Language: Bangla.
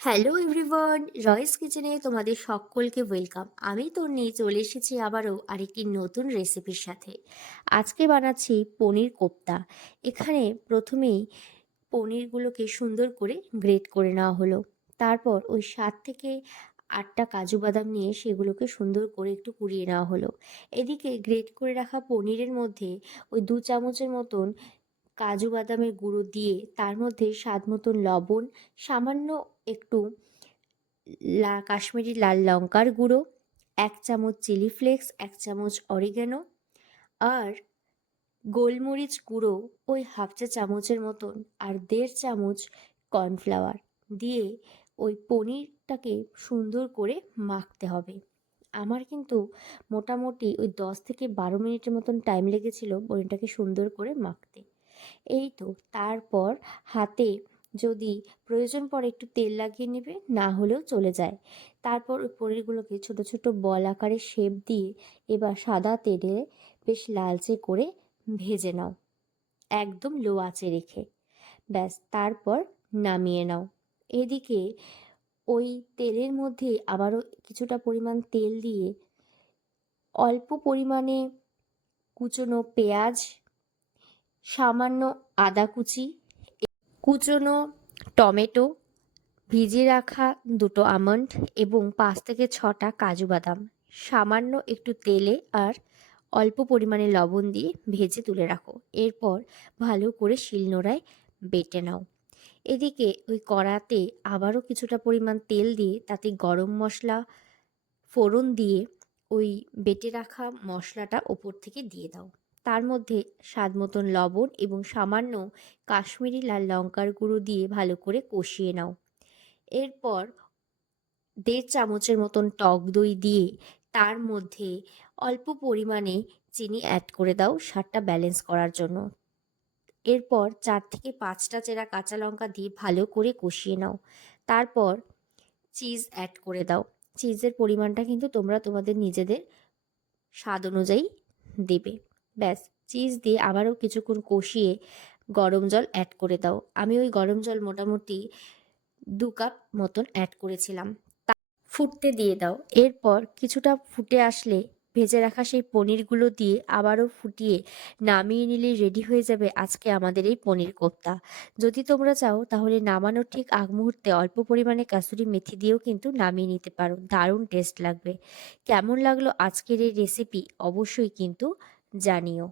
হ্যালো এভরিওয়ান রয়েস কিচেনে তোমাদের সকলকে ওয়েলকাম আমি তোর নিয়ে চলে এসেছি আবারও আরেকটি নতুন রেসিপির সাথে। আজকে বানাচ্ছি পনির কোপ্তা। এখানে প্রথমেই পনিরগুলোকে সুন্দর করে গ্রেট করে নেওয়া হলো। তারপর ওই সাত থেকে আটটা কাজু বাদাম নিয়ে সেগুলোকে সুন্দর করে একটু কুড়িয়ে নেওয়া হলো। এদিকে গ্রেট করে রাখা পনিরের মধ্যে ওই দু চামচের মতন কাজু বাদামের গুঁড়ো দিয়ে তার মধ্যে স্বাদ মতন লবণ, সামান্য একটু লা, কাশ্মীরি লাল লঙ্কার গুঁড়ো, এক চামচ চিলি ফ্লেক্স, এক চামচ অরিগ্যানো আর গোলমরিচ গুঁড়ো ওই হাফ চা চামচের মতন আর দেড় চামচ কর্নফ্লাওয়ার দিয়ে ওই পনিরটাকে সুন্দর করে মাখতে হবে। আমার কিন্তু মোটামুটি ওই দশ থেকে বারো মিনিটের মতন টাইম লেগেছিল পনিরটাকে সুন্দর করে মাখতে। এই তো, তারপর হাতে যদি প্রয়োজন পড়ে একটু তেল লাগিয়ে নেবে, না হলেও চলে যায়। তারপর ওই পনিরগুলোকে ছোট ছোট বল আকারে শেপ দিয়ে এবার সাদা তেলে বেশ লালচে করে ভেজে নাও। একদম লো আঁচে রেখে। ব্যাস, তারপর নামিয়ে নাও। এদিকে ওই তেলের মধ্যে আবারও কিছুটা পরিমাণ তেল দিয়ে অল্প পরিমাণে কুচনো পেঁয়াজ সামান্য আদা কুচি, কুচনো টমেটো, ভিজিয়ে রাখা দুটো আমন্ড এবং পাঁচ থেকে ছটা কাজু বাদাম। সামান্য একটু তেলে আর অল্প পরিমাণে লবণ দিয়ে ভেজে তুলে রাখো। এরপর ভালো করে শিলনোড়ায় বেটে নাও। এদিকে ওই কড়াতে আবারও কিছুটা পরিমাণ তেল দিয়ে তাতে গরম মশলা, ফোড়ন দিয়ে ওই বেটে রাখা মশলাটা ওপর থেকে দিয়ে দাও। তার মধ্যে স্বাদ মতন লবণ এবং সামান্য কাশ্মীরি লাল লঙ্কার গুঁড়ো দিয়ে ভালো করে কষিয়ে নাও। এরপর দেড় চামচের মতন টক দই দিয়ে তার মধ্যে অল্প পরিমাণে চিনি অ্যাড করে দাও স্বাদটা ব্যালেন্স করার জন্য। এরপর চার থেকে পাঁচটা চেরা কাঁচা লঙ্কা দিয়ে ভালো করে কষিয়ে নাও। তারপর চিজ অ্যাড করে দাও। চিজের পরিমাণটা কিন্তু তোমরা তোমাদের নিজেদের স্বাদ অনুযায়ী দেবে। ব্যাস, চিজ দিয়ে আবারও কিছুক্ষণ কষিয়ে গরম জল অ্যাড করে দাও। আমি ওই গরম জল মোটামুটি দু কাপ মতন অ্যাড করেছিলাম। ফুটতে দিয়ে দাও। এরপর কিছুটা ফুটে আসলে ভেজে রাখা সেই পনিরগুলো দিয়ে আবারও ফুটিয়ে নামিয়ে নিলে রেডি হয়ে যাবে আজকে আমাদের এই পনির কোপ্তা। যদি তোমরা চাও তাহলে নামানোর ঠিক আগ মুহূর্তে অল্প পরিমাণে কাসুরি মেথি দিয়েও কিন্তু নামিয়ে নিতে পারো। দারুণ টেস্ট লাগবে। কেমন লাগল আজকের এই রেসিপি অবশ্যই কিন্তু জানিও।